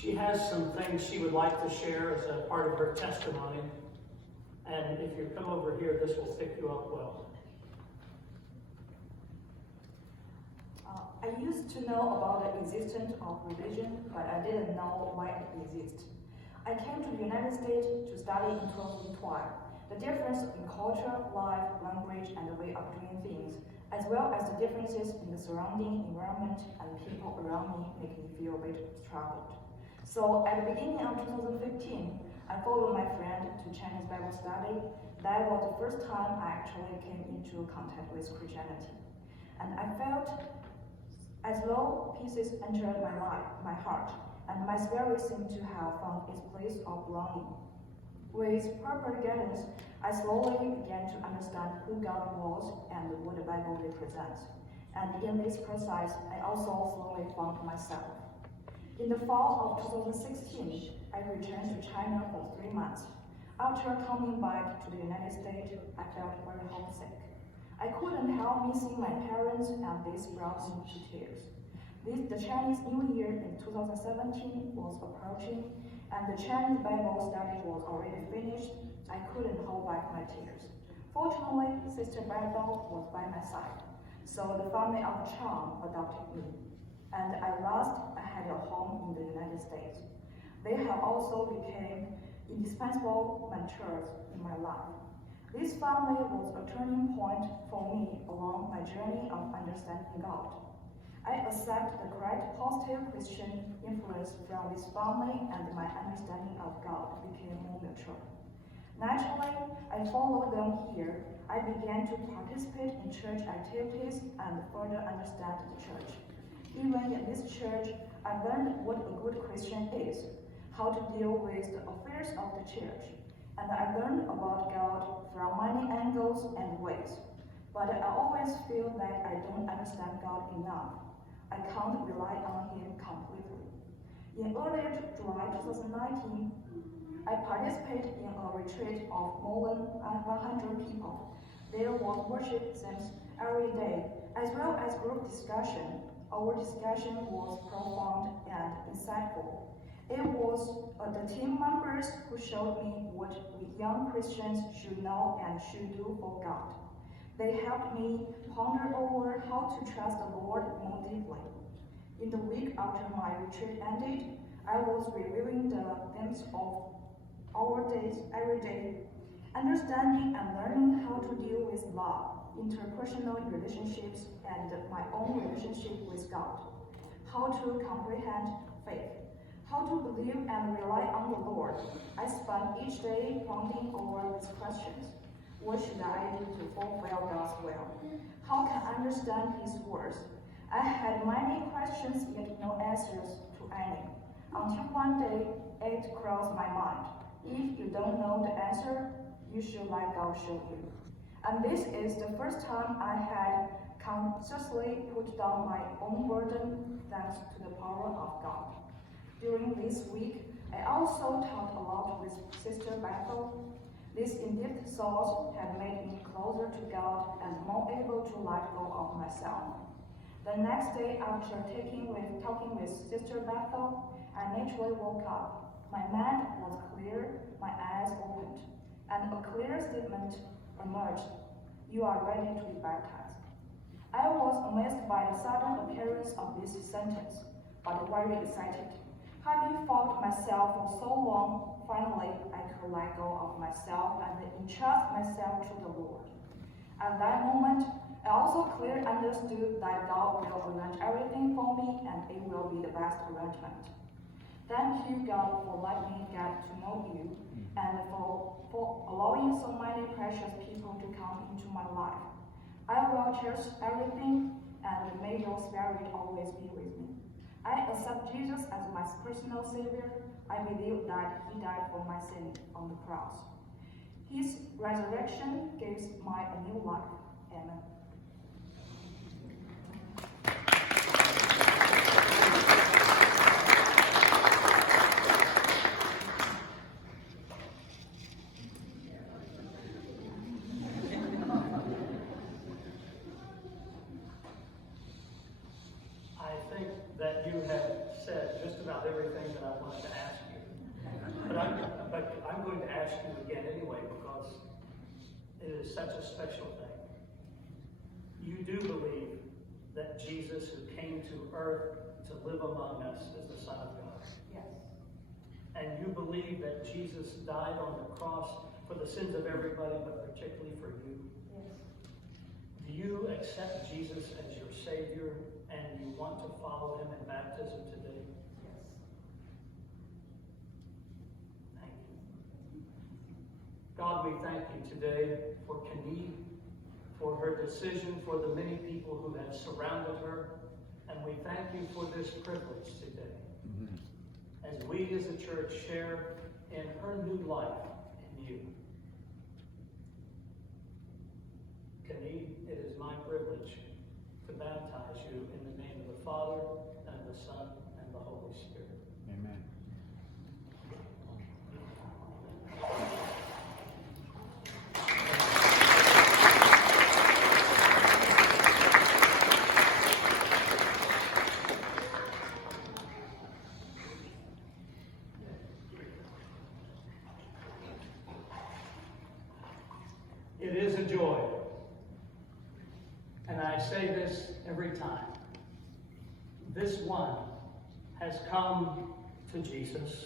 She has some things she would like to share as a part of her testimony. And if you come over here, this will pick you up well. I used to know about the existence of religion, but I didn't know why it exists. I came to the United States to study in 2012. The difference in culture, life, language, and the way of doing things, as well as the differences in the surrounding environment and people around me, make me feel a bit troubled. So at the beginning of 2015, I followed my friend to Chinese Bible study. That was the first time I actually came into contact with Christianity. And I felt as though pieces entered my life, my heart, and my spirit seemed to have found its place of belonging. With proper guidance, I slowly began to understand who God was and what the Bible represents. And in this process, I also slowly found myself. In the fall of 2016, I returned to China for 3 months. After coming back to the United States, I felt very homesick. I couldn't help missing my parents, and this brought me to tears. The Chinese New Year in 2017 was approaching, and the Chinese Bible study was already finished. I couldn't hold back my tears. Fortunately, Sister Bethel was by my side, so the family of Chang adopted me. And at last, I had a home in the United States. They have also become indispensable mentors in my life. This family was a turning point for me along my journey of understanding God. I accept the great positive Christian influence from this family, and my understanding of God became more mature. Naturally, I followed them here. I began to participate in church activities and further understand the church. Even in this church, I learned what a good Christian is, how to deal with the affairs of the church, and I learned about God from many angles and ways. But I always feel that I don't understand God enough. I can't rely on Him completely. In early July 2019, I participated in a retreat of more than 100 people. There was worship themes every day, as well as group discussion. Our discussion was profound and insightful. It was the team members who showed me what we young Christians should know and should do for God. They helped me ponder over how to trust the Lord more deeply. In the week after my retreat ended, I was reviewing the themes of our days every day, understanding and learning how to deal with love, interpersonal relationships, and my own relationship with God, how to comprehend faith, how to believe and rely on the Lord. I spent each day pondering over these questions. What should I do to fulfill God's will? How can I understand His words? I had many questions, yet no answers to any. Until one day, it crossed my mind. If you don't know the answer, you should let God show you. And this is the first time I had consciously put down my own burden thanks to the power of God. During this week, I also talked a lot with Sister Bethel. These in-depth thoughts have made me closer to God and more able to let go of myself. The next day, after talking with Sister Bethel, I naturally woke up. My mind was clear, my eyes opened, and a clear statement emerged. You are ready to be baptized. I was amazed by the sudden appearance of this sentence, but very excited. Having fought myself for so long, finally I could let go of myself and entrust myself to the Lord. At that moment, I also clearly understood that God will arrange everything for me and it will be the best arrangement. Thank you, God, for letting me get to know you and for allowing so many precious people to come into my life. I will cherish everything, and may your spirit always be with me. I accept Jesus as my personal Savior. I believe that He died for my sin on the cross. His resurrection gives me a new life. Amen. I think that you have said just about everything that I want such a special thing. You do believe that Jesus, who came to earth to live among us, is the Son of God. Yes. And you believe that Jesus died on the cross for the sins of everybody, but particularly for you. Yes. Do you accept Jesus as your Savior and you want to follow him in baptism today? Yes. Thank you. God, we thank you today for Kani, for her decision, for the many people who have surrounded her. And we thank you for this privilege today. As we as a church share in her new life in you. Kani, it is my privilege to baptize you in the name of the Father, and of the Son, and the Holy Spirit. Amen. It is a joy, and I say this every time. This one has come to Jesus.